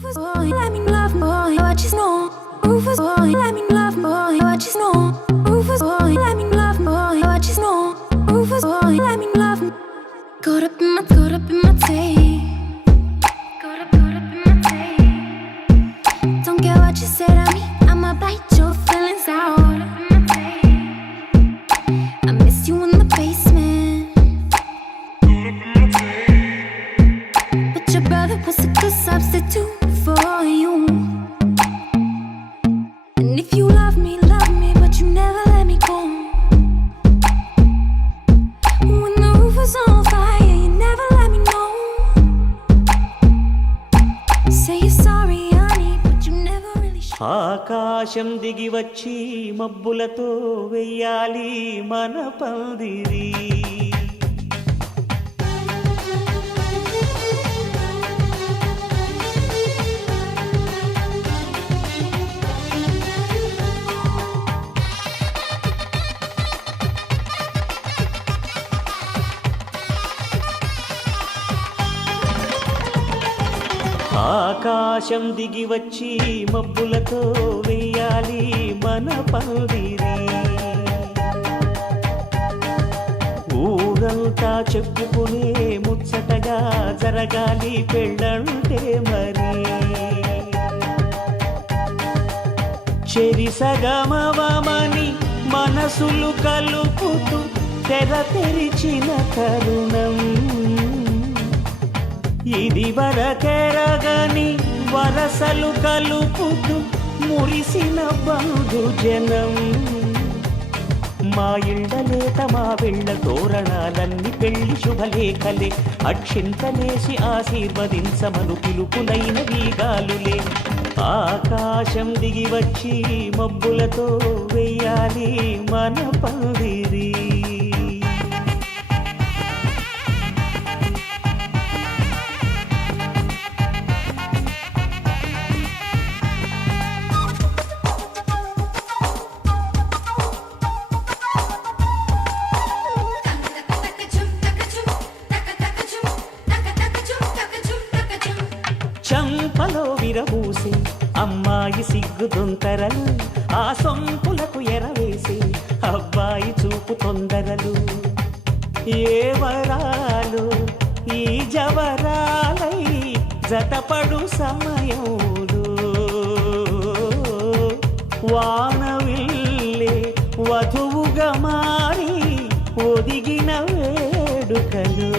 Let me love boy, what you know? Rufus boy, let me love boy, what you know? Rufus boy, let me love boy, what you know? Rufus boy, let me love. Caught up in my tape. Caught up in my tape. Don't care what you said to me, I'ma bite your feelings out. I miss you in the basement. But your brother was a good substitute for you. And if you love me, but you never let me go. When the roof was on fire, you never let me know. Say you're sorry, honey, but you never really show. ఆకాశం దిగి వచ్చి మబ్బులతో వెయ్యాలి మన పందిరి. ఆకాశం దిగి వచ్చి మబ్బులతో వెయ్యాలి మన పందిరి. ఊరంతా చెప్పుకునే ముచ్చటగా జరగాలి పెళ్ళంటే మరి. చెరిసగమవమని మనసులు కలుపుతూ తెర తెరిచిన తరుణం ఇది వరకెరగని వరసలు కలుపుతూ మురిసిన బంధుజనం. మా ఇళ్ళలేత మా వెళ్ళ తోరణాలన్నీ పెళ్లి శుభలేఖలే. అక్షింతలేసి ఆశీర్వదించమను పిలుపులైన వీగాలులే. ఆకాశం దిగి వచ్చి మబ్బులతో వెయ్యాలి మన పందిరి. చంపలో విరబూసి అమ్మాయి సిగ్గుదొంతరలు, ఆ సొంపులకు ఎరవేసి అబ్బాయి చూపు తొందరలు. ఏ వరాలు ఈ జవరాలై జతపడు సమయంలో వానవిల్లే వధువుగా మారి ఒదిగిన వేడుకలు.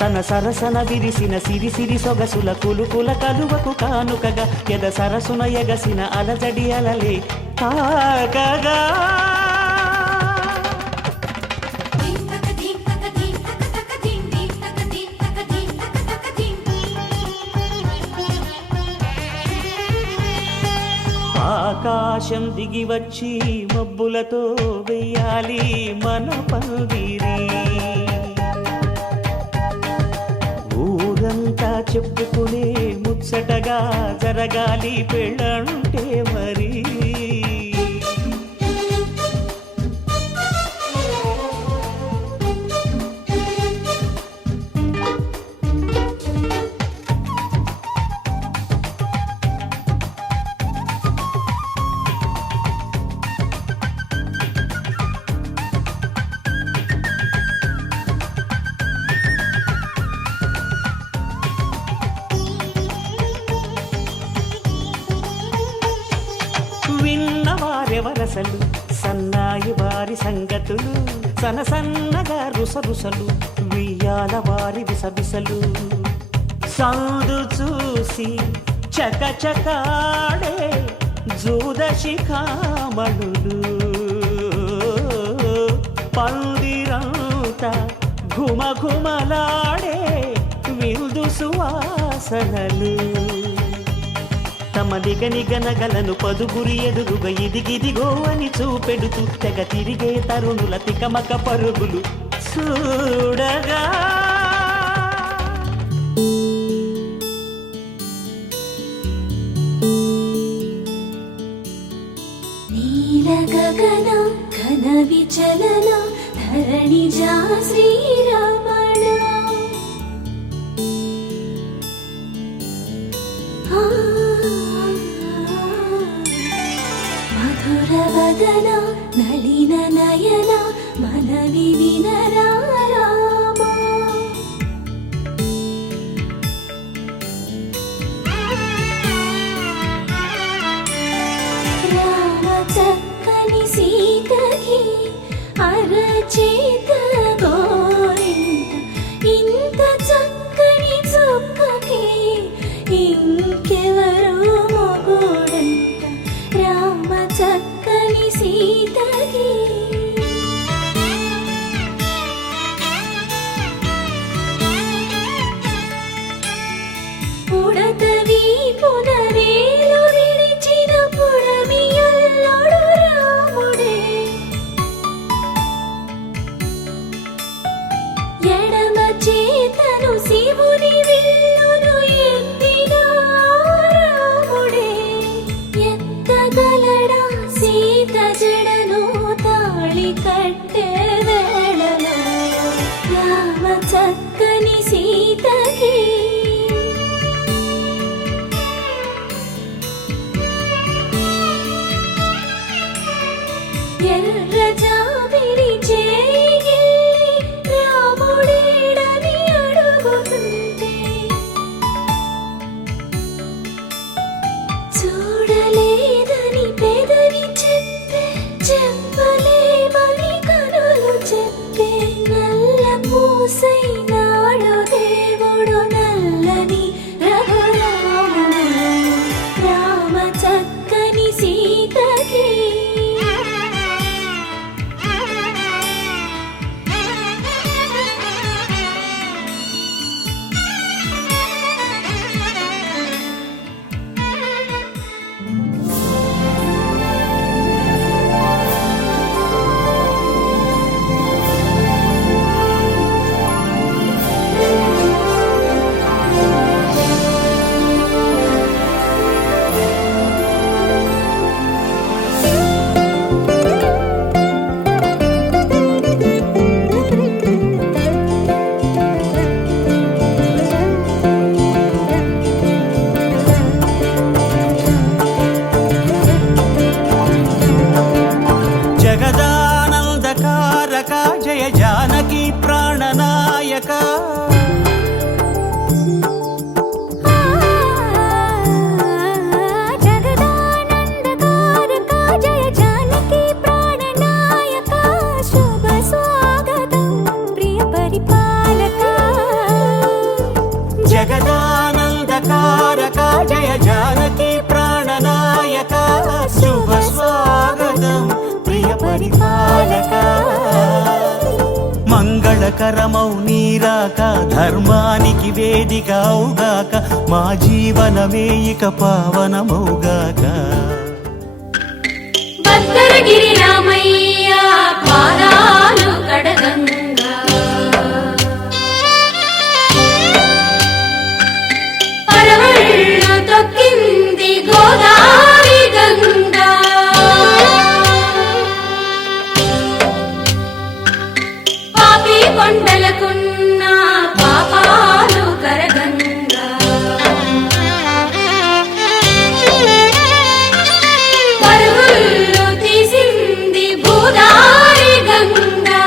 తన సరసన విరిసిన సిరిసిరి సొగసుల కులుకుల కలువకు కానుకగా ఎద సరసున ఎగసిన అలజడి అలలే తాకగా. ఆకాశం దిగి వచ్చి మబ్బులతో వెయ్యాలి మన పందిరి. ఊరంతా చెప్పుకునే ముచ్చటగా జరగాలి పెళ్ళంటే మరి. విన్నవారెవరసలు సన్నాయి వారి సంగతులు, సనసన్నగా రుసరుసలు వియ్యాల వారి విసబిసలు. సందు చూసి చకచకాడే జూదశిఖామణులు, పందిరంతా ఘుమఘుమలాడే విందు సువాసనలు. తమ నిగనిగనగలను పదుగురి ఎదురుగా ఇదిగిదిగో అని చూపెడుతూ తెగ తిరిగే తరుణుల తికమక పరుగులు చూడగా. నీల గగన ఘన విచలన ధరణిజా శ్రీరమణ వదన నళిన నయన మనవి వినరా రామా. రామ చక్కని సీతకి అరచేత గోరింట ఇంత చక్కని చుక్కకి ఇంకెవరో మొగుడంట. రామ చక్కని సీతకి ఉడత వీపున వేలు విడిచిన పుడమియల్లుడు రాముడే. ఎడమ చేతను శివుని విల్లును ఎత్తిన రాముడే. ఎత్తగలడా సీత జడను తాళి కట్టే వేళలో రామ చక్కని సీతకి. ఎర్ర జాబిలి చేయి రాముడేడని అడుగుతుంటే చూడలేదని పెదవి చెప్పే చెప్పలేమని కనులు చెప్పే. నల్ల పూసై నాడు దేవుడు నల్లని రఘురాముడు. రామ చక్కని సీతకి జగదానందకారక జయ జానకి ప్రాణనాయక. జగదానందకారక జయ జానకి ప్రాణనాయక. శుభ స్వాగతం ప్రియ పరిపాలక. జగదానందకారక జయ జానకి ప్రాణనాయక. శుభ స్వాగతం ప్రియ పరిపాలక. మంగళకరమౌ నీరాక ధర్మానికి వేదిక అవుగాక. మా జీవనమే ఇక పావనమౌగాక. భద్రగిరి రామయ్య పాదాలు కడగంగా. పరవళ్ళు తొక్కింది గోదావరి గంగా. పాపి కొండలకున్న పాపాలు కరగంగా. పరుగులు తీసింది భూదారి గంగా.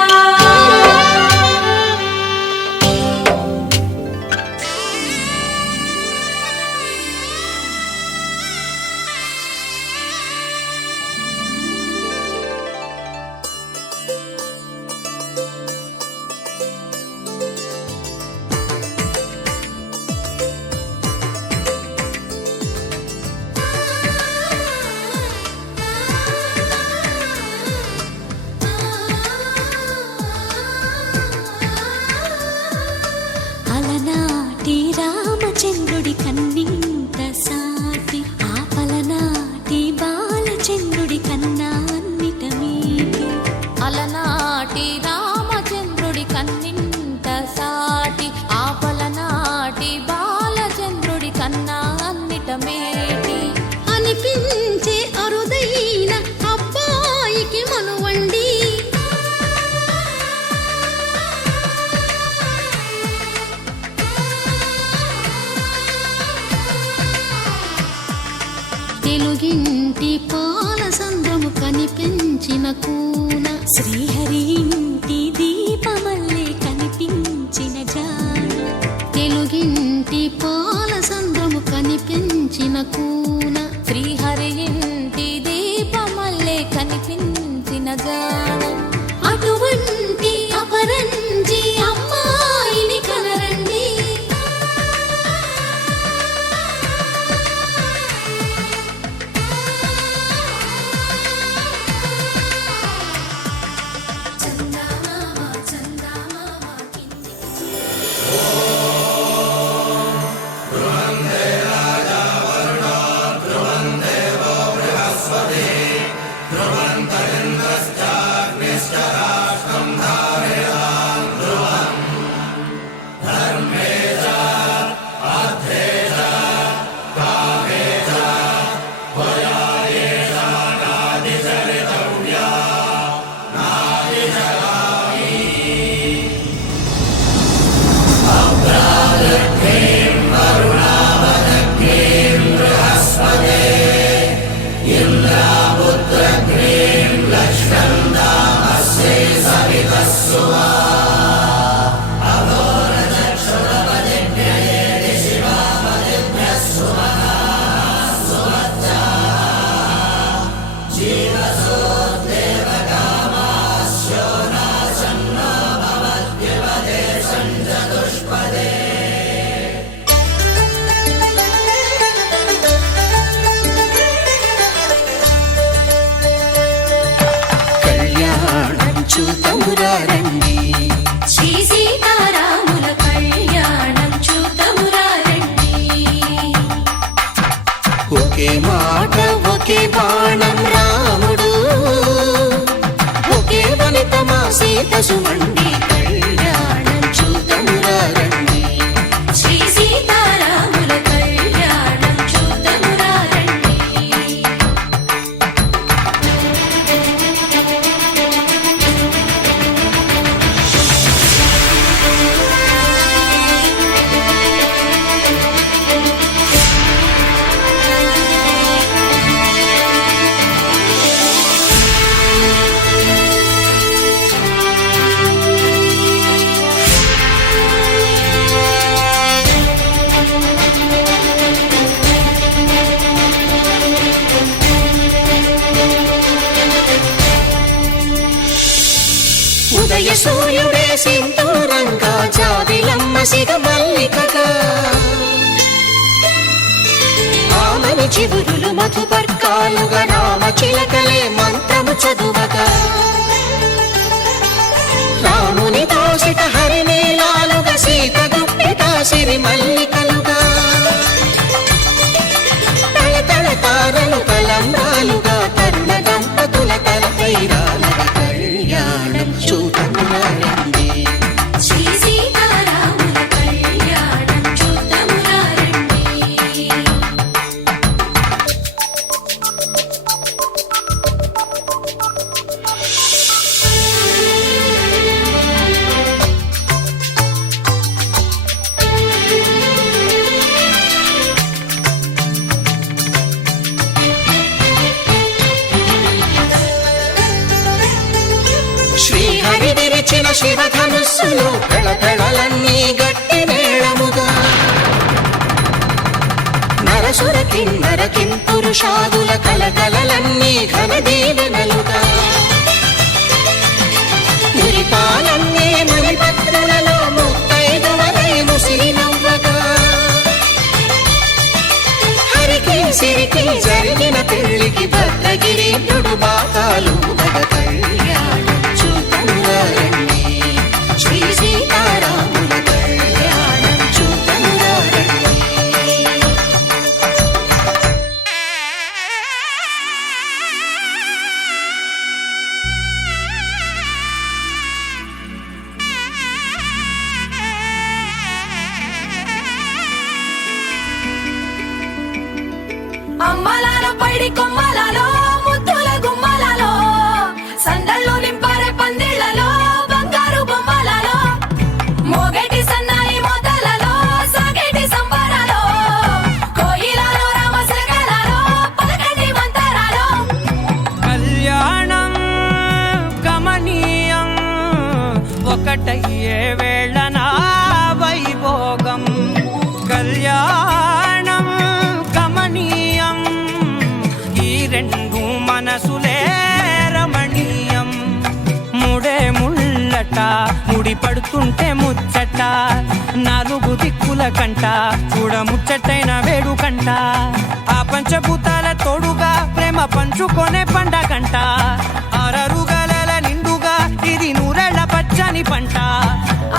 అలనాటి రామచంద్రుడి కన్నింత సాటి ఆపలనాటి బాలచంద్రుడి కన్నా అన్నిట మీటి. అలనాటి రామచంద్రుడి కన్నింత సాటి ఆపలనాటి బాలచంద్రుడి కన్నా అన్నిట మేటి. అనిపించే అరుదైన అబ్బాయికి మనువండి. తెలుగింటి పాల సంద్రము కనిపెంచి కనిపించిన కూన శ్రీహరి ఇంటి దీపమల్లే కనిపించిన జాన తెలుగింటి పాల సంద్రము కనిపించిన కూన శ్రీహరి ఇంటి దీపమల్లే కనిపించిన జాన అటువంటి అపరంజి అమ్మాయిని కనరండి చూతమురారండి శ్రీ సీతారాముల కళ్యాణం చూతమురారండి ఒకే మాట ఒకే బాణం రాముడు ఒకే వనిత మా సీత సుమండి కళ్యాణం చూతమురారండి శ్రీ సీతారాముల కళ్యాణం చూతమురారండి ఉదయ సూర్యుడే సింధూరంగా జాబిలమ్మ సిగ మల్లికగా ఆమని చివురులు మధుపర్కాలుగా రామ చిలకలే మంత్రము చదువగా రాముని దోసిట హరినీలాలుగా సీత గుప్పిట సిరి మల్లికలుగా తల తల తారలు తలంబ్రాలుగా తరుణ దంపతుల తలపై రాలగా కళ్యాణం చూతమురారండి శ్రీ సీతారాముల కళ్యాణం చూతమురారండి శ్రీహరి విరిచిన శివధనుస్సులు పెళపెళలన్నీ గట్టి మేళముగా నరసుర కిన్నర కింపురుషాదుల కలకలలన్నీ ఘన దీవెనలుగా మురిపాలన్నీ మణిపత్రులలో ముత్తైదువలై ముసిరి నవ్వగా హరికి సిరికి జరిగిన పెళ్లికి భద్రగిరీంద్రుడు బాకాలు కళ్యాణం చూతమురారండి శ్రీ సీతారాముల కళ్యాణం చూతమురారండి అమ్మలాల పైడి కొమ్మలలో ముద్దుల గుమ్మలలో సందళ్ళు నింపారే పందిళ్లలో బంగారు బొమ్మలలో మోగేటి సన్నాయి మోతలలో సాగేటి సంబరాలో కోయిలలో రామశకలలో పలకటి మంతరాలో కళ్యాణం ఉట్టి పడుతుంటే ముచ్చట, నాలుగు దిక్కుల కంట చూడ ముచ్చటైన వేడుకంట. ఆ పంచభూతాల తోడుగా ప్రేమ పంచుకొనే పండగంట. ఆరరుగల నిండుగా ఇది నూరెళ్ళ పచ్చని పంట.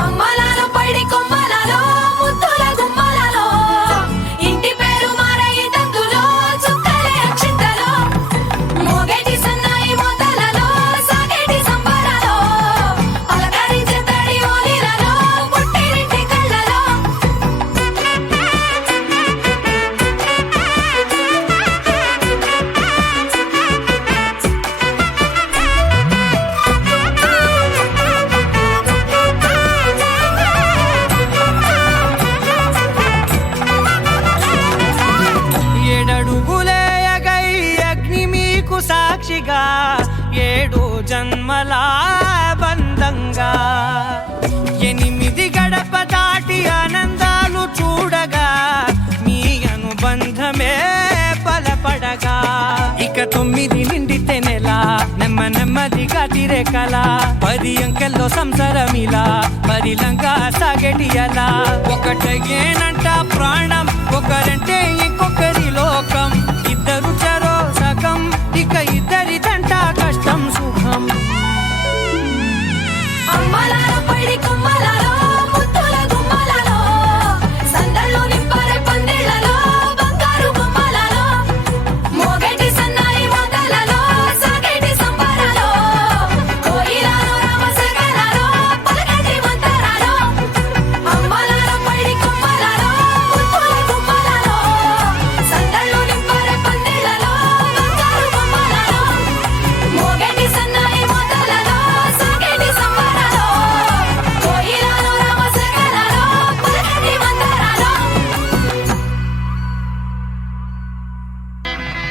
అమ్మలాలో పడి కొమ్మలలో ముద్దుల గుమ్మలలో ఇంటి పేరు మారయి తందులో చుక్కలే అక్షింతలో మోగేటి సన్నాయి మోతలలో సాగేటి సంబరాలో అలకరించే తడి ఓలిలలో పుట్టినింటి కళ్ళలో. ఏడడుగులేయగై అగ్ని మీకు సాక్షిగా, 7 జన్మల బంధంగా, 8 గడప దాటి ఆనందాలు చూడగా మీ అనుబంధమే బలపడగా. ఇక 9 నిండితే నెల నెమ్మదిగా తిరే కల, 10 అంకెల్లో సంసారమిలా పరిలంగా సాగేటి అలా. ఒకటేనంట ప్రాణం, ఒకరంటే ఇంకొకరి లోకం, ఇద్దరు చరో సగం, ఇక ఇద్దరిదంట కష్టం సుఖం. అమ్మలాలో పడి కొమ్మలలో ముద్దుల గుమ్మలలో సందళ్ళు నింపరే పందిళ్ళలో బంగారు గుమ్మలలో మోగేటి సన్నాయి మోతలలో సాగేటి సంబరాలో కోయిలలో రామసగలలో పలకేటి మంతరాలో. అమ్మలాలో పడి కొమ్మలలో ముద్దుల గుమ్మలలో సందళ్ళు నింపరే పందిళ్ళలో బంగారు గుమ్మలలో మోగేటి సన్నాయి మోతలలో సాగేటి సంబరాలో కోయిలలో రామసగలలో పలకేటి మంతరాలో.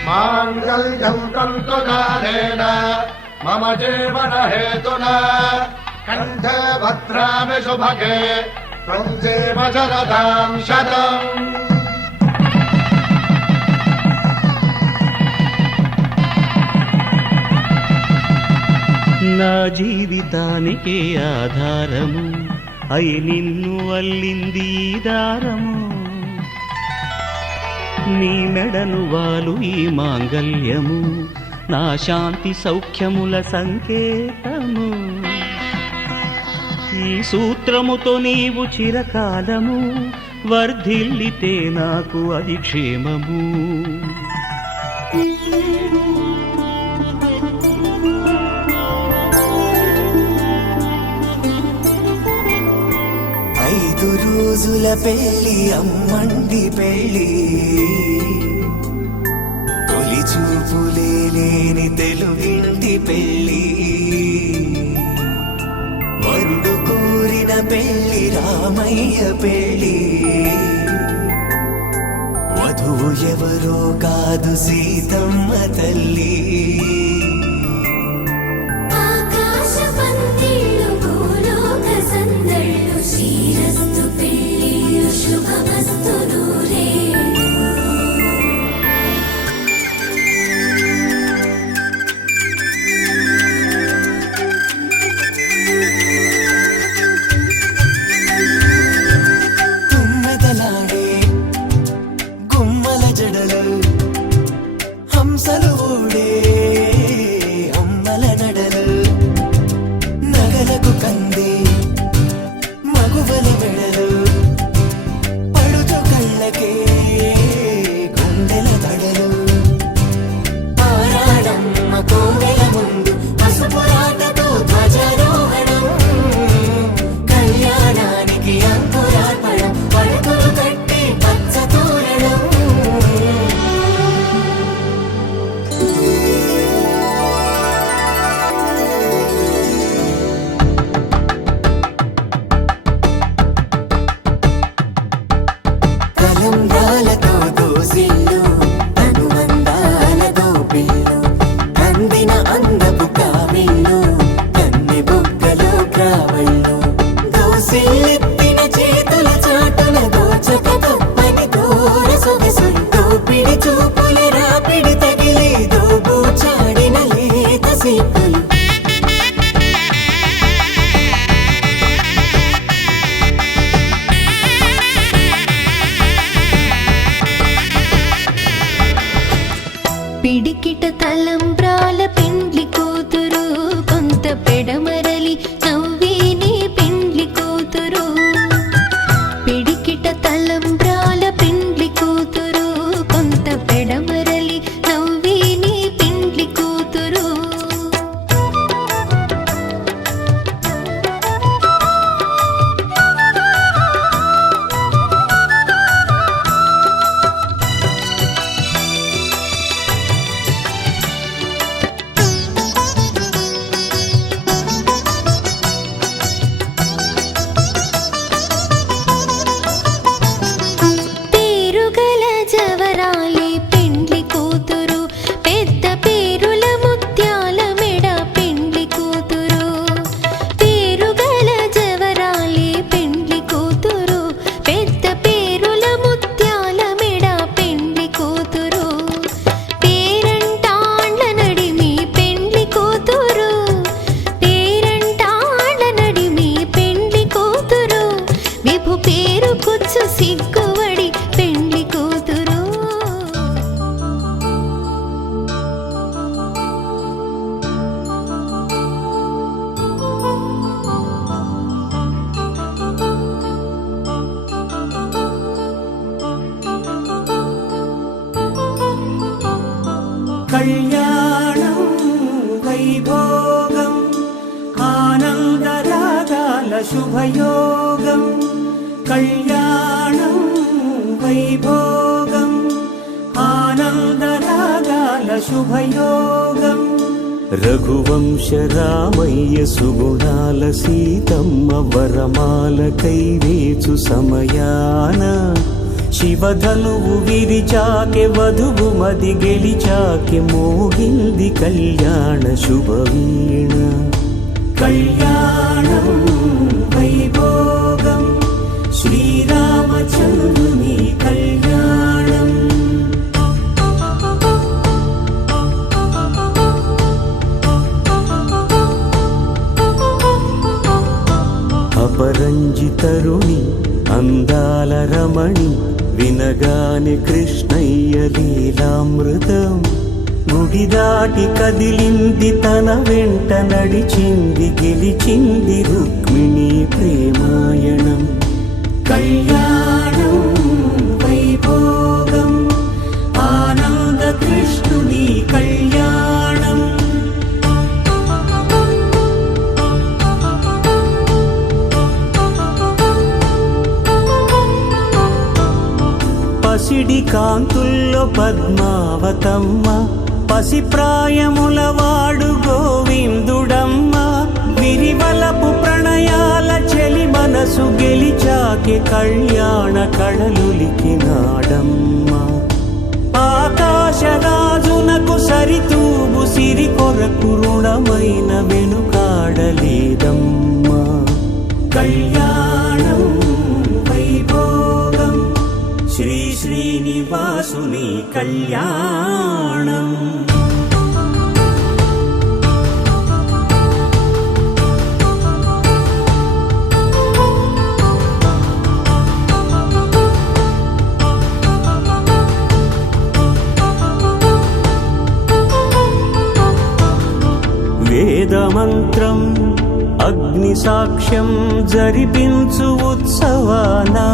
మాంగళ్యం తంతుకాలేన మమ జీవన హేతునా కంఠే భద్రామి శుభగే త్వం జీవ శరదాం శతం. నా జీవితానికే ఆధారము అయి నిన్ను అల్లింది ఈ దారము. నీ మెడను వాలు ఈ మాంగల్యము నా శాంతి సౌఖ్యముల సంకేతము. ఈ సూత్రముతో నీవు చిరకాలము వర్ధిల్లితే నాకు అది క్షేమము. ఐదు రోజుల పెళ్లి అమ్మండి పెళ్లి, తొలి చూపులే లేని తెలుగింటి పెళ్లి, వరుడు కోరిన పెళ్లి రామయ్య పెళ్లి, వధువు ఎవరో కాదు సీతమ్మ తల్లి. ఆకాశ పందిళ్ళు భూలోక సందళ్ళు శ్రీరస్తు పెళ్ళిళ్ళు శుభమస్తు నూరేళ్ళు. గుమ్మెదలాడే గుమ్మల జడలు హంసలు ఊడే అమ్మల నడలు, నగలకు కంది మగువల మెడలు, పడుచు కళ్ళకే గుండెల తడలు, ఆరాడమ్మ కోవెల ముందు పసుపురాటతో ధ్వజారోహణం, కళ్యాణానికి అంకురార్పణం, పడుకులు కట్టి పచ్చ తోరణం. కలంబ్రాలతో దోసిళ్ళు అనుబంధాలతో పిల్లు, అందిన అందపు కావిళ్ళు కన్నె బుగ్గలో క్రావళ్ళు, దోసిళ్ళెత్తిన చేతుల చాటున దోచక తప్పని దూర సొగసులు, దోపిడి చూపుల రాపిడి తగిలి దోబూచాడిన లేత సీపులు. కళ్యాణం వైభోగం ఆనందరాగాల శుభయోగం కళ్యాణం వైభోగం ఆనందరాగాల శుభయోగం రఘువంశ రామయ్య సుగుణాల సీతమ్మ వరమాల కైవేచు సమయాన శివధనువు విరిచాకె వధువు మది గెలిచాకె మోగింది కళ్యాణ శుభవీణ కళ్యాణం వైభోగం శ్రీరామచంద్రుని కళ్యాణం అపరంజి తరుణి అందాల రమణి వినగాని కృష్ణయ్య లీలామృతం గుడి దాటి కదిలింది తన వెంట నడిచింది గెలిచింది రుక్మిణి ప్రేమాయణం కళ్యాణం వైభోగం ఆనంద కృష్ణుని కళ్యాణం పసిడి కాంతుల్లో పద్మావతమ్మ పసిప్రాయముల వాడు గోవిందుడమ్మ విరివలపు ప్రణయాల చెలి మనసు గెలిచాకే కళ్యాణ కళలులికినాడమ్మ ఆకాశరాజునకు సరితూగు సిరి కొరకు రుణమైన వెనుకాడలేదమ్మా కళ్యాణం వైభోగం శ్రీ శ్రీనివాసుని కళ్యాణం వేదమంత్రం అగ్ని సాక్ష్యం జరిపించు ఉత్సవానా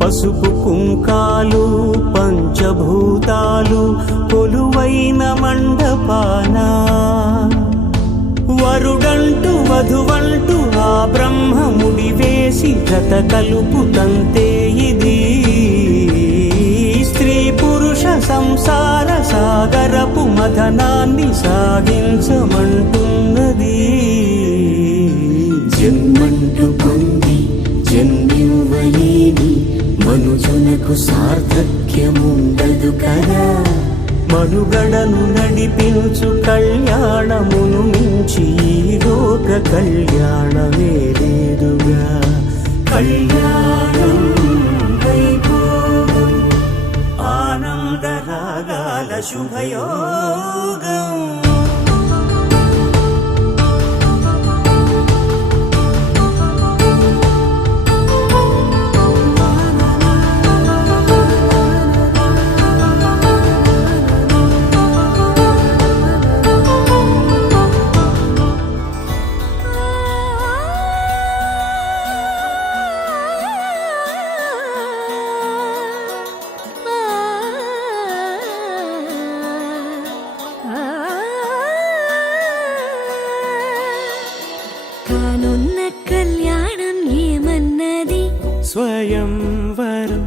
పసుపు కుంకాలు పంచభూతాలు కొలువైన మండపాన వరుడంటూ వధువంటూ ఆ బ్రహ్మముడి వేసి జత కలుపుతంతే ఇది స్త్రీ పురుష సంసార సాగరపు మథనాన్ని సాగించమంటున్నది జన్మంటూ పొంది జన్మివ్వలేని మనుజునకు సార్థక్యముండదు కదా మనుగడను నడిపించు కళ్యాణమును మించి ఈ లోక కళ్యాణమే లేదుగా కళ్యాణం వైభోగం ఆనందరాగాల శుభయోగం కానున్న కళ్యాణం ఏమన్నది స్వయంవరం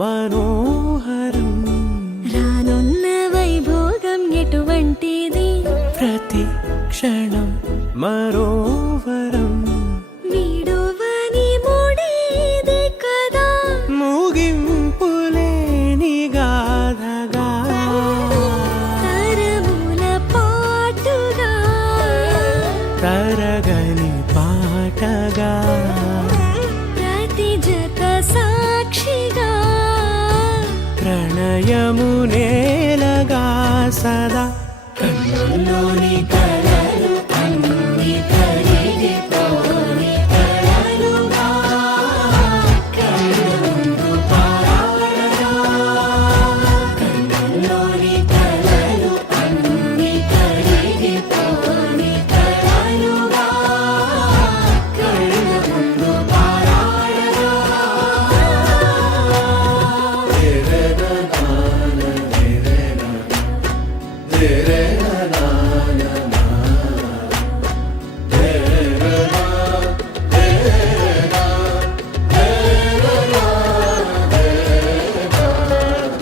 మనోహరం రానున్న వైభోగం ఎటువంటిది ప్రతి క్షణం మరోవరం వీడువని మూడేది కదా ముగింపులేని గాథగా తరముల పాటుగా తరగని పాటగా ప్రతి జత సాక్షిగా ప్రణయము నేలగా సదా కన్నుల్లోని కలలు అన్ని కరిగిపోని కలలుగా కళ్ళముందు పారాడగా కన్నుల్లోని కలలు అన్ని కరిగిపోని కలలుగా కళ్ళముందు పారాడగా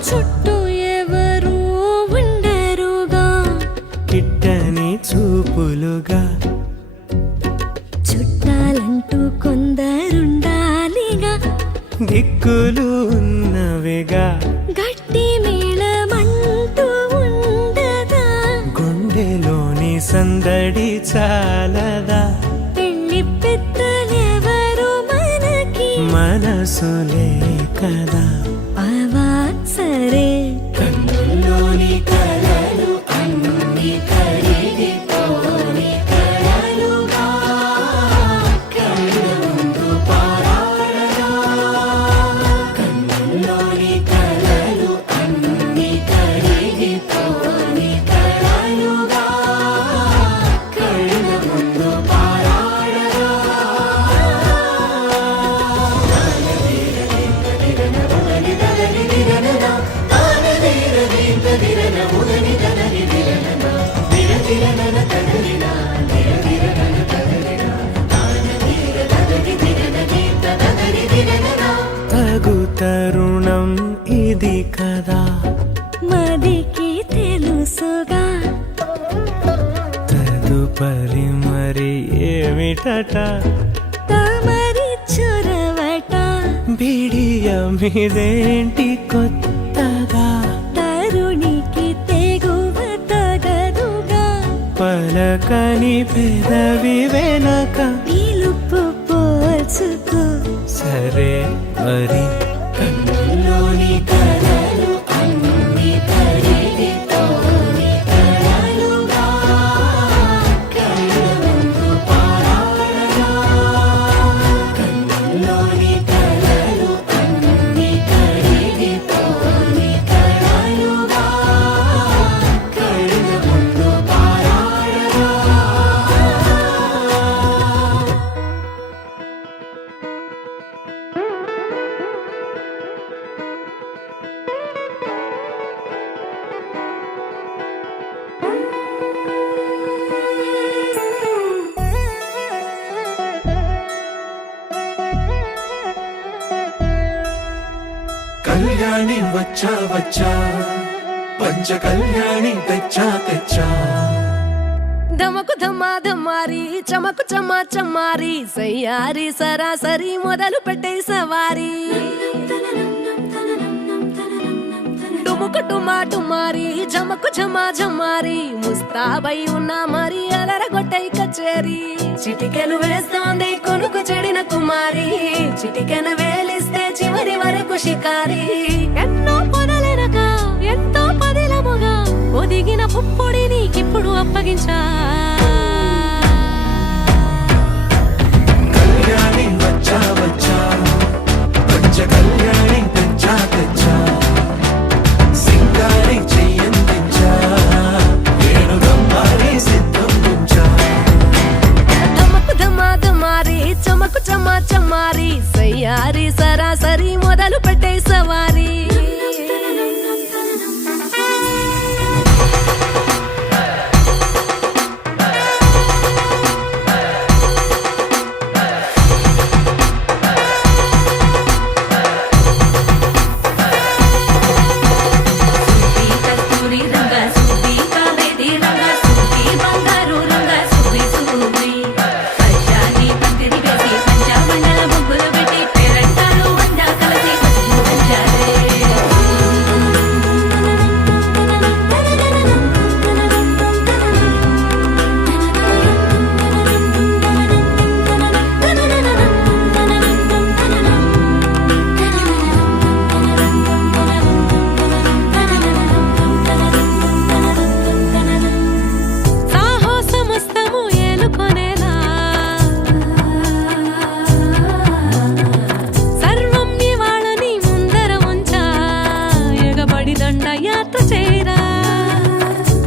చుట్టూ ఎవరు ఉండరుగా, కిట్టని చూపులుగా చుట్టాలంటూ కొందరుండాలిగా, దిక్కులు ఉన్నవిగా గట్టి మేళమంటూ ఉండదా, గుండెలోని సందడి చాలదా, పెళ్లి పెద్దలెవరు మనకి మనసులే కదా. అవా సరే, కన్నుల్లోని కలలు అన్ని కరిగిపోని కలలుగా కళ్ళ ముందు పారాడగా. కన్నుల్లోని కలలు అన్ని కరిగిపోని కలలుగా కళ్ళ ముందు పారాడగా. తగు తరుణం ఇది కదా, మదికి తెలుసుగా, తదుపరి మరి ఏమిటట, తమరి చొరవట, బిడియమిదేంటి కొత్తగా, తరుణికి తెగువ తగదుగా, పలకని పెదవి వెనక పిలుపు పోల్చుకో, సరే మరి. కన్నుల్లోని కలలు అన్ని కరిగిపోని కలలుగా కళ్ళ ముందు పారాడగా. కన్నుల్లోని కలలు అన్ని కరిగిపోని కలలుగా కళ్ళ ముందు పారాడగా. కళ్యాణి వచ్చా వచ్చా, పంచ కళ్యాణి తెచ్చా తెచ్చా. ధమకు ధమా ధమారి చమకు చమా చమారి సయ్యారి సరాసరి మొదలు పెట్టే సవారి. డుముకు టుమా టుమారి జమకు ఝమా ఝమారి ముస్తాబై ఉన్నా మరి అలరగొట్టై కచేరి. చిటికెను వేస్తోంది కొనుకు చెడిన కుమారి, చిటికెను వేలిస్తే చివరి వరకు షికారి. ఎన్నో పొదలెనక ఎంతో పదిలముగా ఒదిగిన పుప్పొడి నీకిప్పుడు అప్పగించా. కళ్యాణి వచ్చా వచ్చా, పంచ కళ్యాణి తెచ్చా తెచ్చా. సింగారి చెయ్యందించా, ఏడు గమ్మారి సిద్ధం ఉంచా. ధమకు ధమా ధమారి చమకు చమా చమారి సయ్యారి సరాసరి మొదలు పెట్టే సవారి.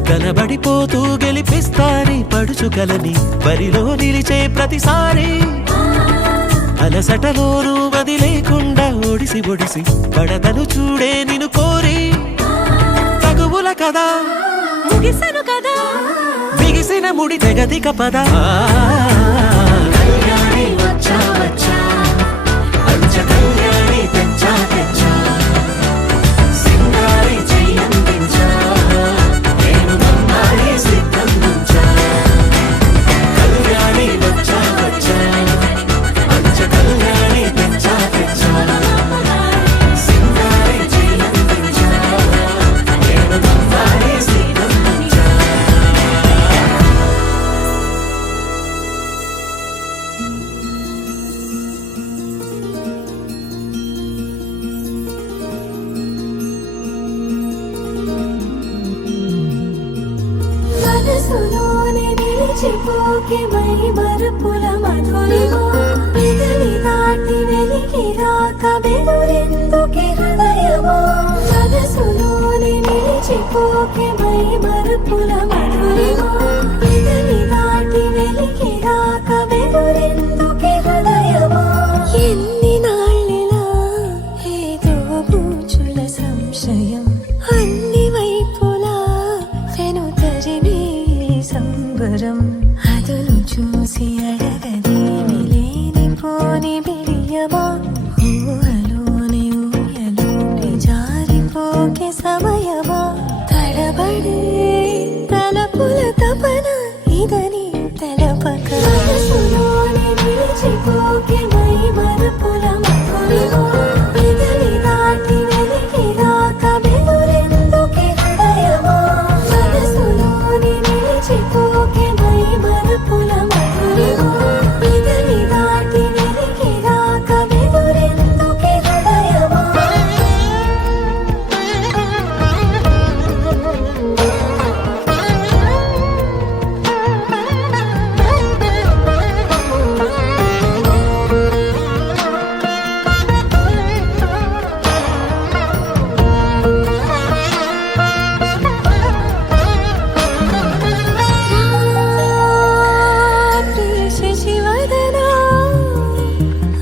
కనబడిపోతూ గెలిపిస్తాని పడుచుకలని బరిలో నిలిచే ప్రతిసారి. అలసటలోనూ వదిలేకుండా ఒడిసి ఒడిసి పడతను చూడే నిన్ను కోరి. తగువుల కదా ముగిసెను కదా బిగిసిన ముడి తెగదిక పద. కళ్యాణి వచ్చా వచ్చా, పంచ కళ్యాణి తెచ్చా తెచ్చా. సింగారి నిలిచిపోకే మై మరుపుల మధురిమా పెదవి దాటి వెలికి రాక బెదురెందుకే హృదయమా మనసులోని నిలిచిపోకే మై మరుపుల మధురిమా పెదవి దాటి వెలికి రాక బెదురెందుకే హృదయమా ఎన్ని నాళ్ళిలా ఏదో పూచుల సంశయం అన్ని వైపులా వెను తరిమే సంబరం అదును చూసి అడగదేమి లేనిపోని బిడియమా ఊహలోని ఊయలోని జారిపోకే సమయమా తడబడే తలపుల తపన ఇదని తెలపక మనసులోని నిలిచిపోకే మై మరుపుల మధురిమా పెదవి దాటి వెలికి రాక బెదురెందుకే హృదయమా మనసులోని నిలిచిపోకే మై మరుపుల మధురిమా పెదవి దాటి వెలికి రాక బెదురెందుకే హృదయమా శశివదనా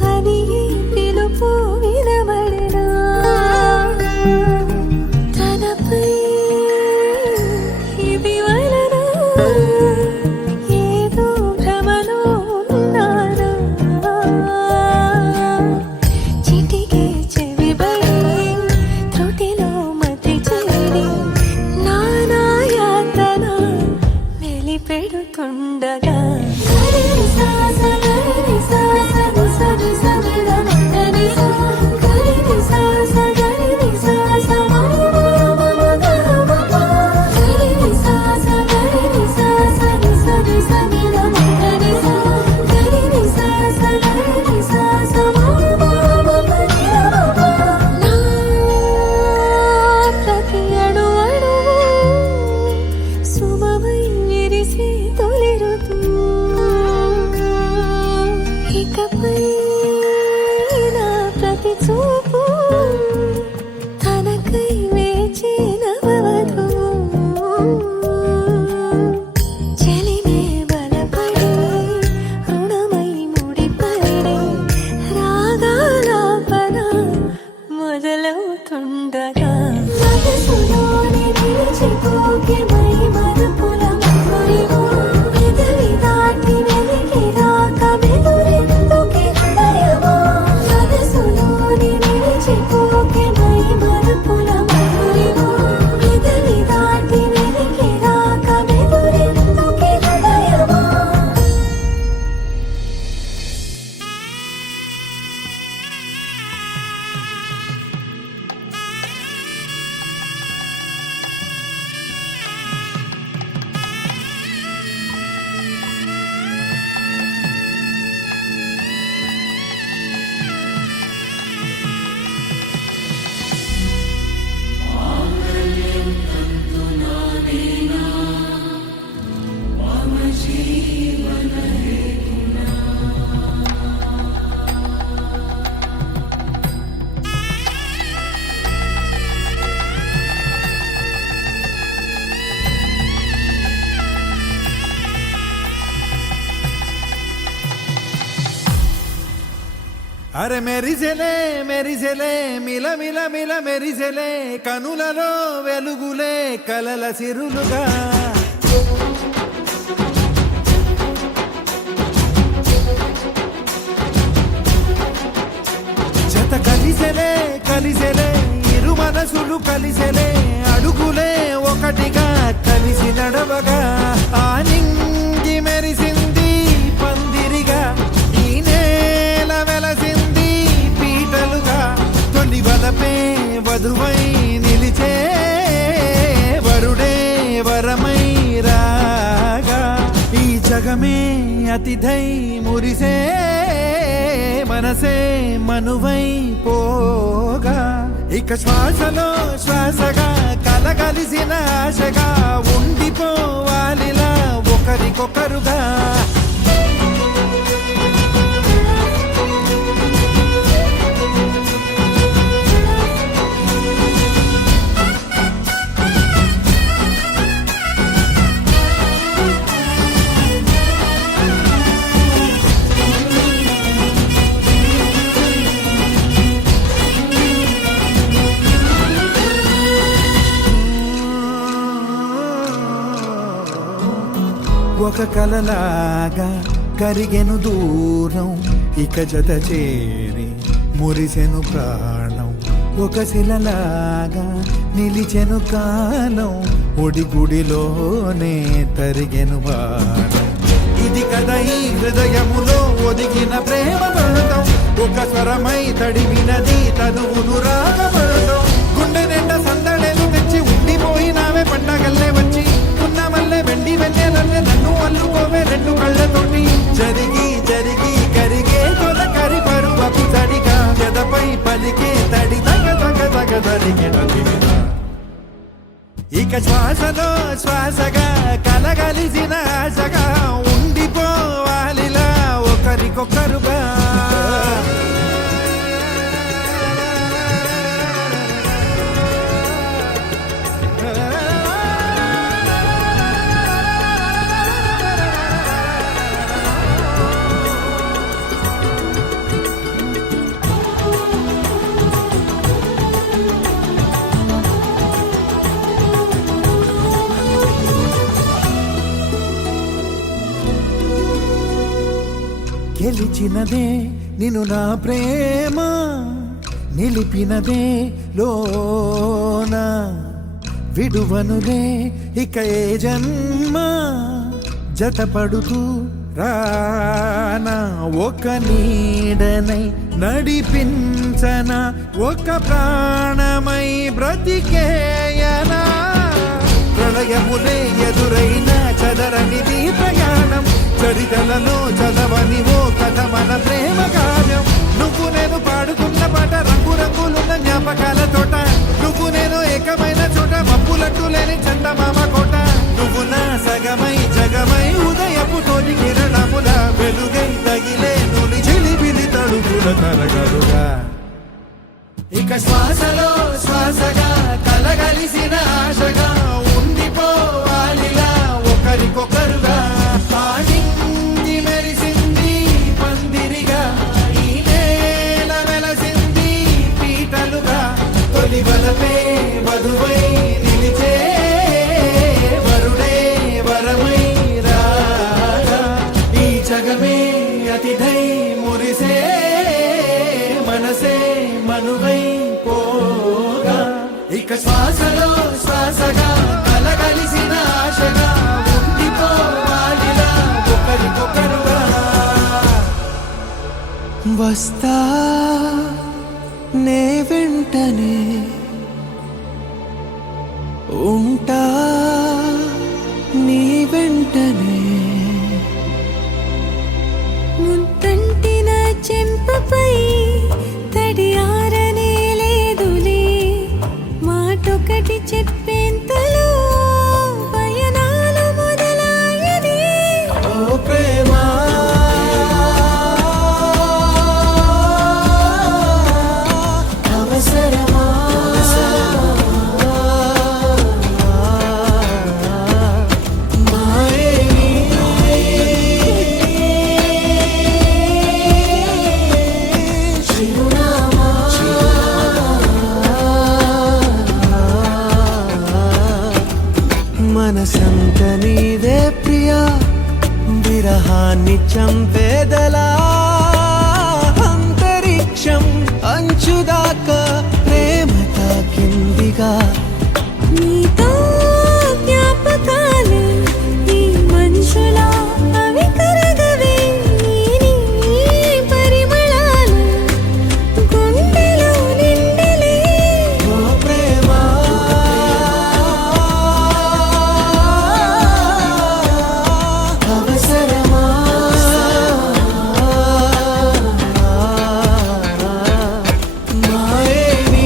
అని పిలుపు వినబడినా తనపై ఇవి వలన ఏదో భ్రమలో ఉన్నానా చిటికే చెవిబడి త్రుటిలో మతి చేరి నానాయాతన వెలిపెడుతుండగా ప్రతి అణు అణువు సుమమై విరిసే తొలి ఋతువు ఇకపై నా ప్రతి చూపు తనకై వేచి నవవధువు చెలిమే బలపడి రుణమై ముడిపడి రాగాలాపన మొదలవుతుండగా మనసులోని నిలిచిపోకే మై మరుపుల మధురిమా పెదవి దాటి వెలికి రాక బెదురెందుకే హృదయమా మనసులోని నిలిచిపోకే మై మరుపుల మధురిమా పెదవి దాటి వెలికి రాక బెదురెందుకే హృదయమా అరే మెరిసెలే మెరిసెలే మిల మిల మిల మెరిసెలే కనులలో వెలుగులే కలల సిరులుగా జత కలిసెలే కలిసెలే ఇరు మనసులు కలిసెలే అడుగులే ఒకటిగా కలిసి నడవగా ఆ నింగి మెరిసింది పందిరిగా ఈ నేల వెలసింది పీటలుగా తొలి వలపే వధువై నిలిచే వరుడే వరమై రాగా ఈ జగమే అతిథై మురిసే మనసే మనువై పోగా ఇక శ్వాసలో శ్వాసగా కలగలిసిన ఆశగా ఉండిపోవాలిలా ఒకరికొక ఒకరికొకరుగా ఒక కలలాగా కరిగెను దూరం ఇక జత చేరి మురిసెను ప్రాణం ఒక శిలలాగా నిలిచెను కాలం ఒడిగుడిలోనే తరిగెను బాణం ఇది కదా ఈ హృదయములో ఒదిగిన ప్రేమ పడతాం ఒక స్వరమై తడివినది తనువును రాగపడతాం గుండె నిండా సందడేలు తెచ్చి ఉండిపోయినావే పండగల్లే వచ్చి ఉన్న మల్లె వెండి వెన్నెలల్లే నన్ను అల్లుకోవే రెండు కళ్ళతోటి జరిగి జరిగి కరిగే కొలకరి పరువపు తడిగా ఎదపై పలికే తడి తగ తగ తగ తరిగే ఇక శ్వాసలో శ్వాసగా కలగలిసిన ఆశగా ఉండిపోవాలిలా ఒకరికొకరుగా గెలిచినదే నిన్ను నా ప్రేమ నిలిపినదే లోన విడువనులే ఇక ఏ జన్మ జతపడుతూ రానా ఒక నీడనై నడిపించన ఒక ప్రాణమై బ్రతికేయనా ప్రళయములే ఎదురైన చదరనిది ప్రయాణం చరితలలో చదవని ఓ కథ మన ప్రేమ కావ్యం నువ్వు నేను పాడుతున్న పాట రంగు రంగులున్న జ్ఞాపకాల తోట నువ్వు నేను ఏకమైన చోట మప్పులట్టు లేని చందమామ కోట నువ్వు నా సగమై జగమై ఉదయపు తోటి కిరణముల వెలుగై తగిలే నులి చిలిపిలి తడుపుల తరగలుగా ఇక శ్వాసలో శ్వాసగా కలగలిసిన ఆశగా ఉండిపోవాలిలా ఒకరికొకరుగా పాడింది మెరిసింది పందిరిగా ఈ నేల వెలసింది పీటలుగా తొలి వలపే వధువై నిలిచే వరుడే వరమై రాగా ఈ జగమే అతిథై మురిసే మనసే మనువై పోగా ఇక శ్వాసలో శ్వాసగా కలగలిసిన ఆశగా ఉండిపోవాలిలా ఒకరికొకరుగా వస్తా నే వెంటనే ఉంటా నీ వెంటనే ముద్దంటిన చెంపపై తడి ఆరనే లేదులే మాటొకటి చెప్పేంతలో పయనాలు మొదలాయని ఓ ప్రేమ అవసరమా మనసంత నీదే ప్రియా విరహాన్ని చంపేదలా అంతరిక్షం అంచుదాకా ప్రేమ తాకిందిగా నీతో జ్ఞాపకాలు ఈ మనుషులా అవి కరగవే నీ పరిమళాలు గుండెలో నిండలే ఓ ప్రేమ అవసరమా మాయే నీ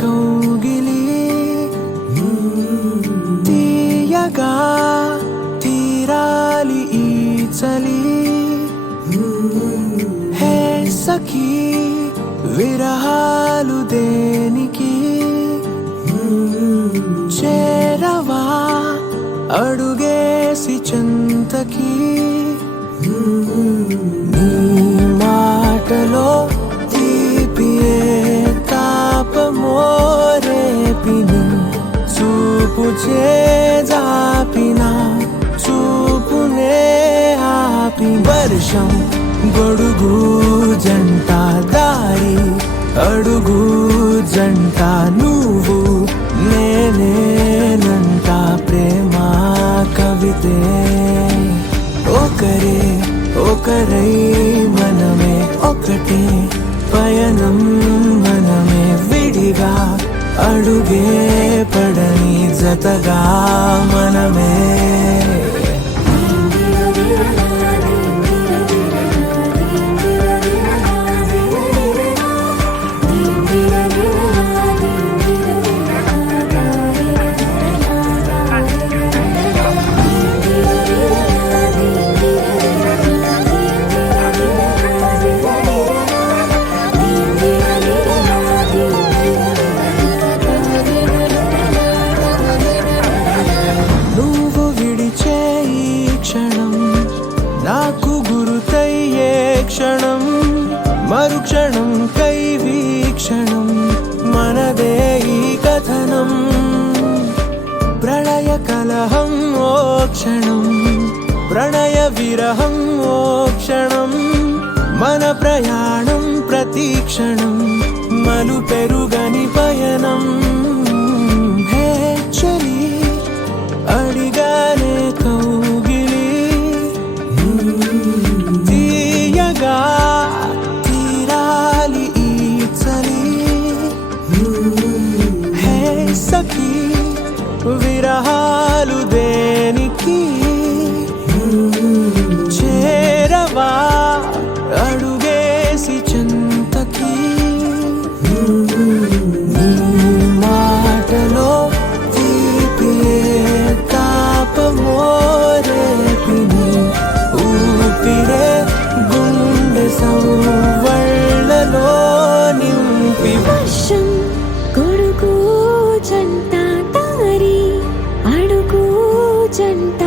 కౌగిలి తీయగా తీరాలి ఈ చలి హే సఖీ విరహాలు దేనికి చేరవా అడుగేసి చెంతకి నీ మాటలో తీపియే తాపమోరేపిని చూపు చేజాపిన చూపునే ఆపి వర్షం గొడుగు జంట దారి అడుగు జంట నువ్వు నేనేనంట ప్రేమ కవితే ఒకరై మనమే ఒకటే పయనం మనమే విడిగా అడుగే పడని జతగా మనమే నువ్వు విడిచే ఈ క్షణం నాకు గురుతయ్యే క్షణం మరుక్షణం కై వీక్షణం మనదే ఈ కథనం ప్రళయ కలహం ఓ క్షణం ప్రణయ విరహం ఓ క్షణం మన ప్రయాణం ప్రతి క్షణం మలు పెరుగని పయనం హే చలి అడిగానే కౌగిలి తీయగా తీరాలి ఈ చలి హే సఖీ విరహాలు దేనికి చేరవా అడుగేసి చెంతకి నీ మాటలో తీపియే తాపమోరేపిని ఊపిరే గుండె సవ్వళ్ళలో నింపి వర్షం గొడుగు జంట దారి అడుగు జంట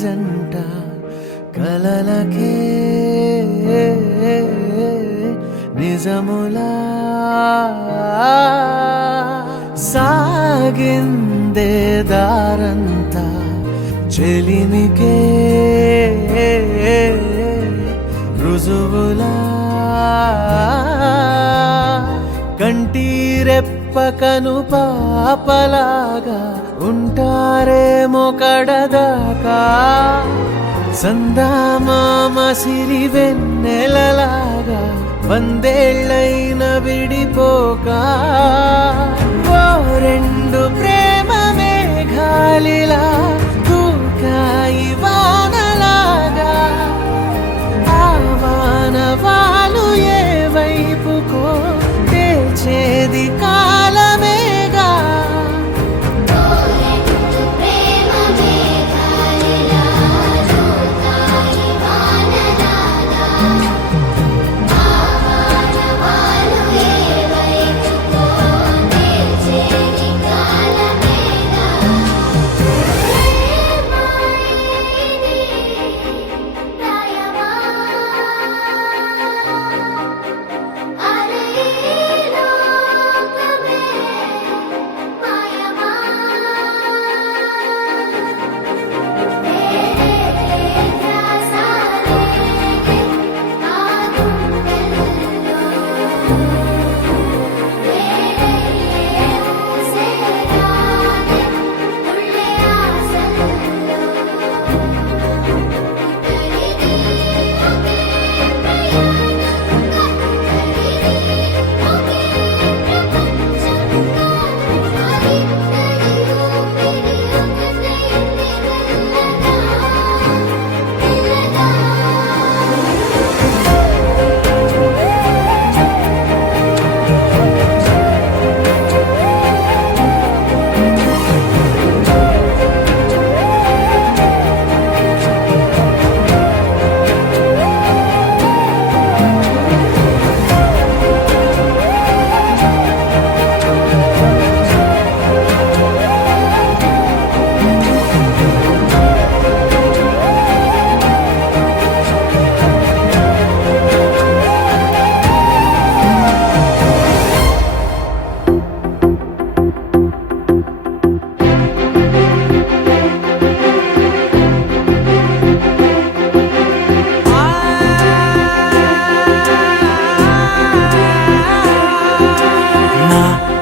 జంట కలలకే నిజములా సాగిందే దారంతా చెలిమికే రుజువులా కంటిరెప్పకను పాపలాగా ఉంటారేమో కడదాకా సందామామ సిరి వెన్నెలలాగా వందేళ్ళైన విడిపోక ఓ రెండు ప్రేమ మేఘాలిలా దూకాయి వానలాగా ఆ వానవాలు ఏ వైపుకో తెచేది కాలమేగా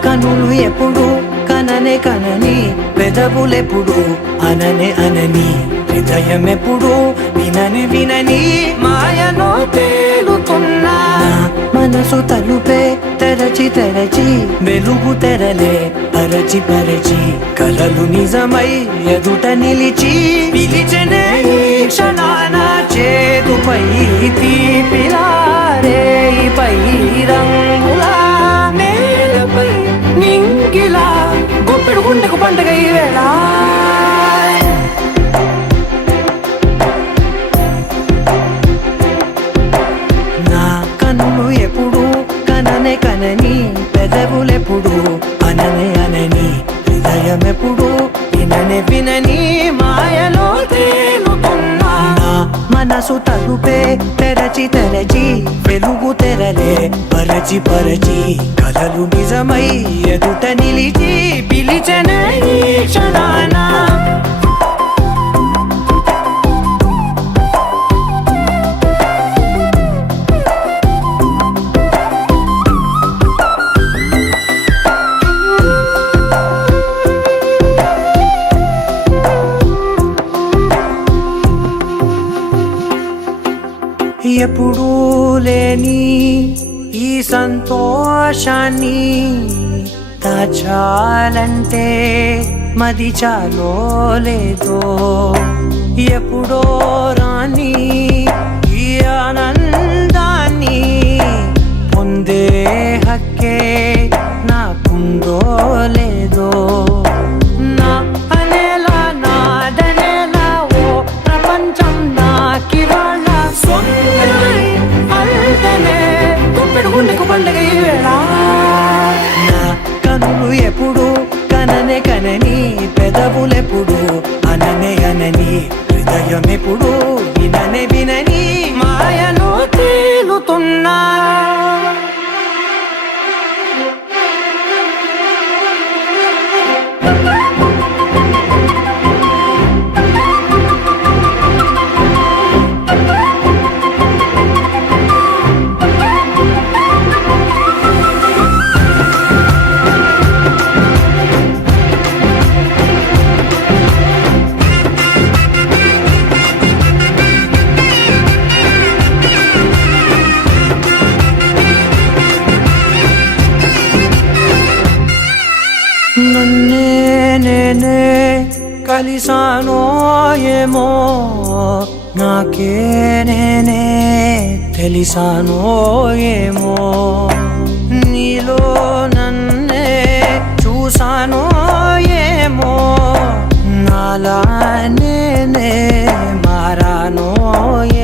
కనులు ఎప్పుడు కననే కనని పెదవులెప్పుడు అననే అనని హృదయం ఎప్పుడు వినని వినని మాయలో తేలుతున్నా మనసు తలుపే తెరచి తెరచి వెలుగు తెరలే పరచి పరచి కలలు నిజమై ఎదుట నిలిచి పిలిచనే ఈ క్షణాన చేతుపై తీపిలారే పై రంగులా నేలపై నింగిలా గుప్పెడు గుండెకు పండగ ఈ వేళ నా కన్నులు ఎప్పుడు కననే కనని పెదవులెప్పుడు అననే అనని హృదయం ఎప్పుడు విననే వినని మాయలో తేలుతున్నా మనసు తలుపే తెరచి తెరచి వెలుగు తెరలే పరచి పరచి కలలు నిజమై ఎదుట నిలిచి పిలిచనే ఈ క్షణాన ఎప్పుడూ లేని ఈ సంతోషాన్ని దాచాలంటే మది చాలో లేదో ఎప్పుడో రాని ఈ ఆనందాన్ని పొందే హక్కే నాకుందో లేదో నా అనేలా నాదనేలా ఓ ప్రపంచం నాకివాళ్ళ సొంతమై అల్దనే గుప్పెడు గుండెకు పండగ ఈ వేళ నా కనులు ఎప్పుడు కననే కనని పెదవులెప్పుడు అననే అనని హృదయం నన్నే నేనే కలిసానో ఏమో నాకే నేనే తెలిసానో ఏమో నీలో నన్నే చూసానో ఏమో నాలా నేనే మారానో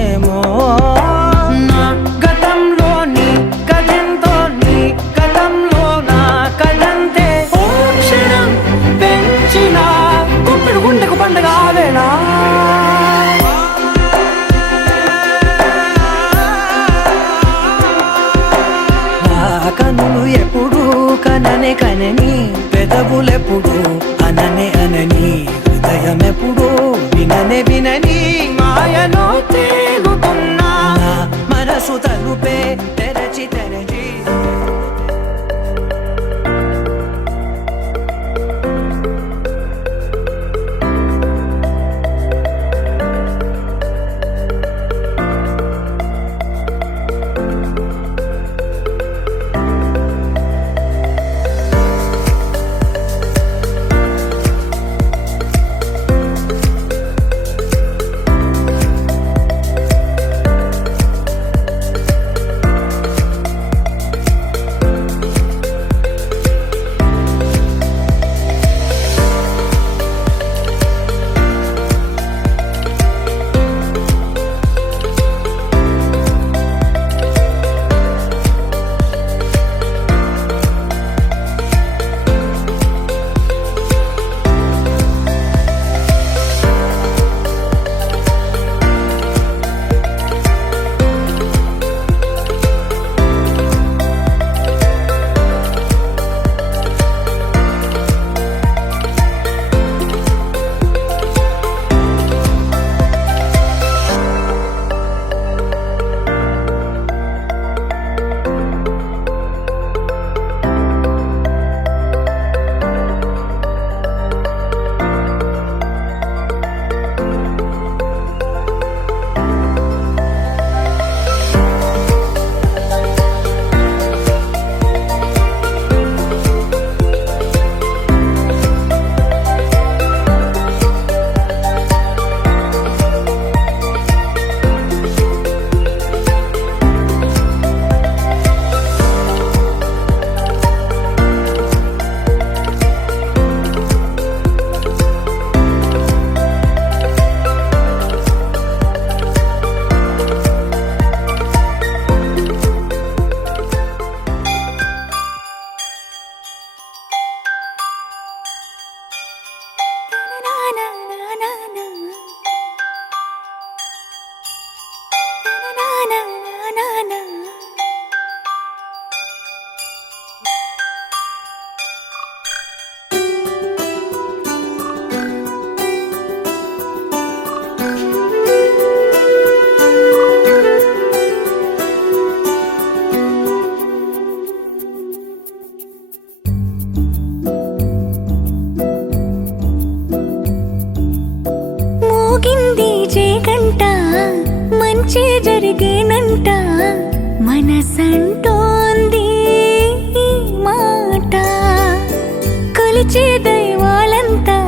ఏమో నా గతంలోని కథంతో నీ గతంలో నా కథంతే ఓ క్షణం పెంచిన గుప్పిడు గుండెకు పండగ ఆవేళ కనులు ఎప్పుడు కననే కనని పెదవులెప్పుడు అననే అనని హృదయం ఎప్పుడు విననే వినని మాయలో తేలుతున్నా నా మనసు తలుపే తెరచి తెరచి మంచి జరిగేనంట మనసంటోంది ఈ మాట కొలిచే దైవాలంతా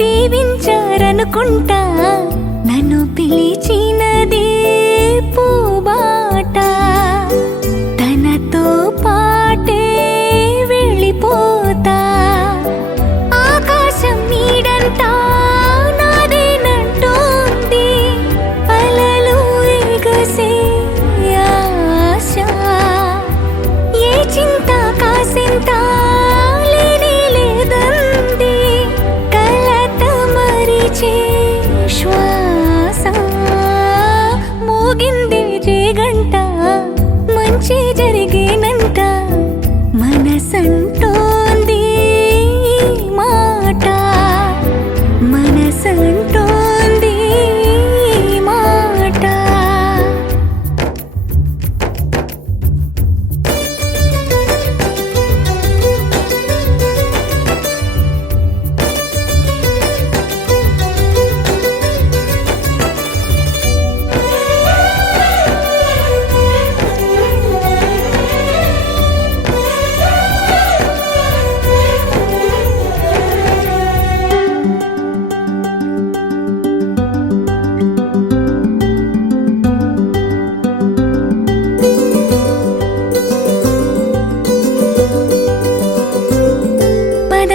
దీవించారనుకుంటా నన్ను పిలిచినదే పూబాట తనతో పాటే వెళ్ళిపోతా ఆకాశం నీడంతా శ్వాస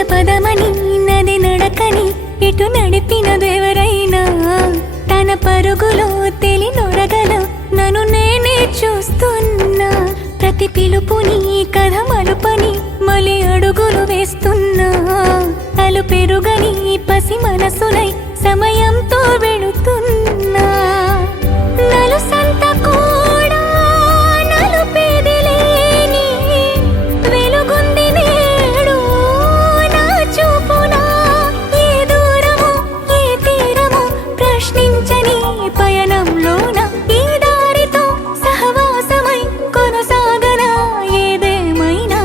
పదమని నది నడకని ఇటు నడిపినదెవరైనా తన పరుగులో తెలినొరగల నన్ను నేనే చూస్తున్నా ప్రతి పిలుపుని కథ మలుపని మలి అడుగులు వేస్తున్నా అలు పెరుగని పసి మనసునై సమయంతో వెళుతున్నా నలు సంత కూడా నలుపేది లేని వెలుగుంది నేడు నా చూపునా ఏ దూరము ఏ తీరము ప్రశ్నించని పయనంలోన ఈ దారితో సహవాసమై కొనసాగనా ఏదేమైనా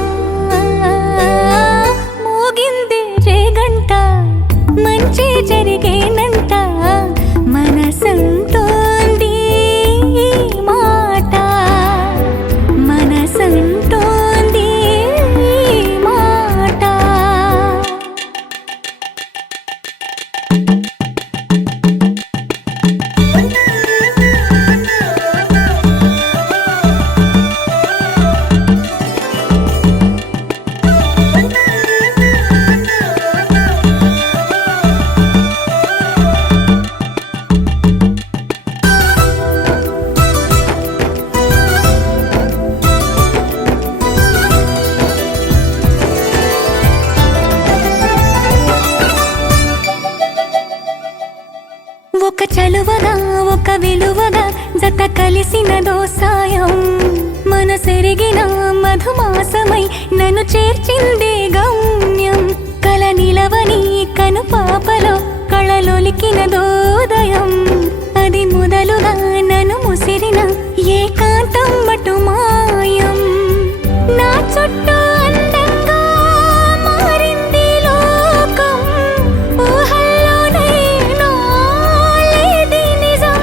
మోగింది రేగంట మంచి జరిగేనంట మనసంటోంది ఈ మాట మనసంటోంది ఈ మాట ఒక చలువగా ఒక విలువగా జత కలిసినదో సాయం మనసెరిగిన మధుమాసమై నన్ను చేర్చింది గమ్యం కల నిలవని కను పాపలో కళలొలికినదోదయం అది మొదలుగా నన్ను ముసిరిన ఏకాంతం మటు మాయం నా చుట్టూ అందంగా మారింది లోకం ఊహల్లోనైనా లేది నిజం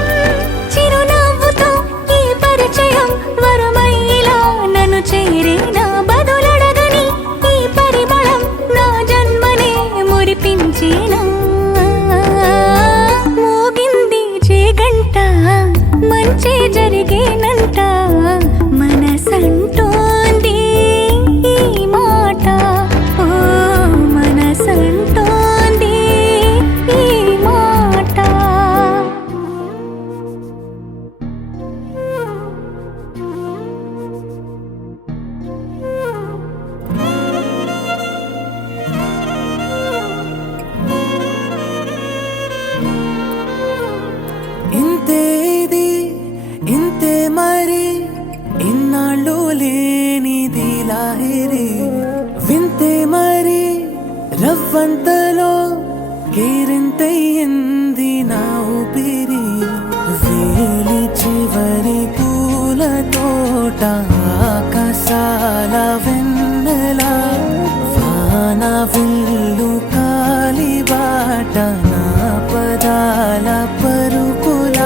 చిరునవ్వుతో ఈ పరిచయం వరమైలా నన్ను చేరిన బదులడగని ఈ పరిమళం నా జన్మనే మురిపించిన మోగింది చేగంట మంచి జరిగేనంట మనసంటోంది ఈ మాట ఓ మనసంటోంది ఈ మాట ఇంతే ఇది ఇంతే మరి ఇన్నాళ్ళు లేనిది లాహిరి వింతే మరి రవ్వంతలో కేరింతయ్యింది నా ఊపిరి వేలి చివరి పూల తోట ఆకాశాల వెన్నెల వాన విల్లు కాలిబాట నా పదాల పరుపుల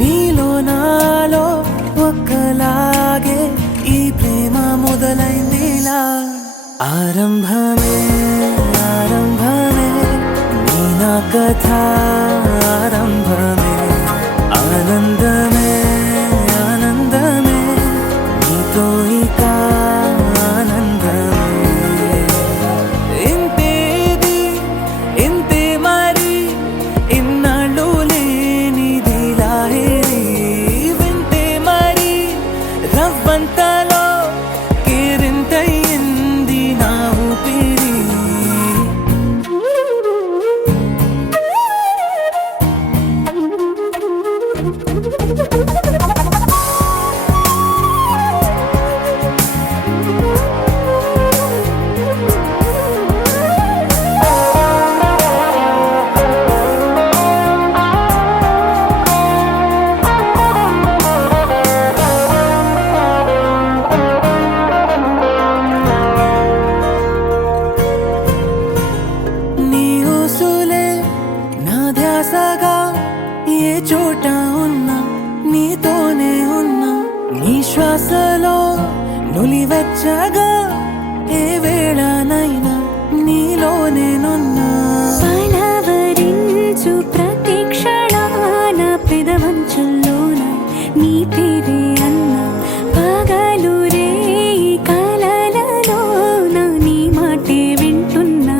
నీలో నాలో ఒక్కలాగే ఈ ప్రేమ మొదలైందిలా ఆరంభమే ఆరంభమే నీ నా కథ ఆరంభమే ఆనందమే ఆనందమే నీతో ఇక ఆనందమే ఇంతేది ఇంతే మరి ఇన్నాళ్ళు లేనిది లాహిరి వింతే మరి రవ్వంతలో కేరింతయ్యింది నా ఊపిరి నీ ఊసులే నా ధ్యాసగా ఏ చోట ఉన్నా నీతోనే ఉన్నా నీ శ్వాసలో నులివెచ్చగా ఏ వేళనైనా నీలోనేనున్నా పలవరించు ప్రతి క్షణాన పెదవంచుల్లోన నీ పేరే అన్నా పగలు రే కలలలోన నీ మాటే వింటున్నా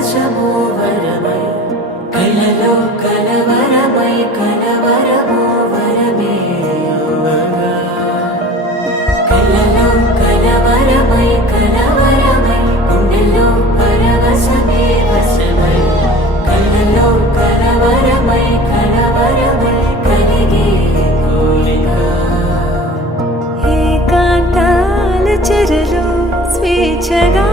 పరవశమో వరమై కలలో కలవరమై కలవరమో వరమే యువగా కలలో కలవరమై కలవరమై గుండెలో పరవశమే వశమై కలలో కలవరమై కలవరమై కలిగే కోరిక ఏకాంతాల చెరలో స్వేచ్ఛగా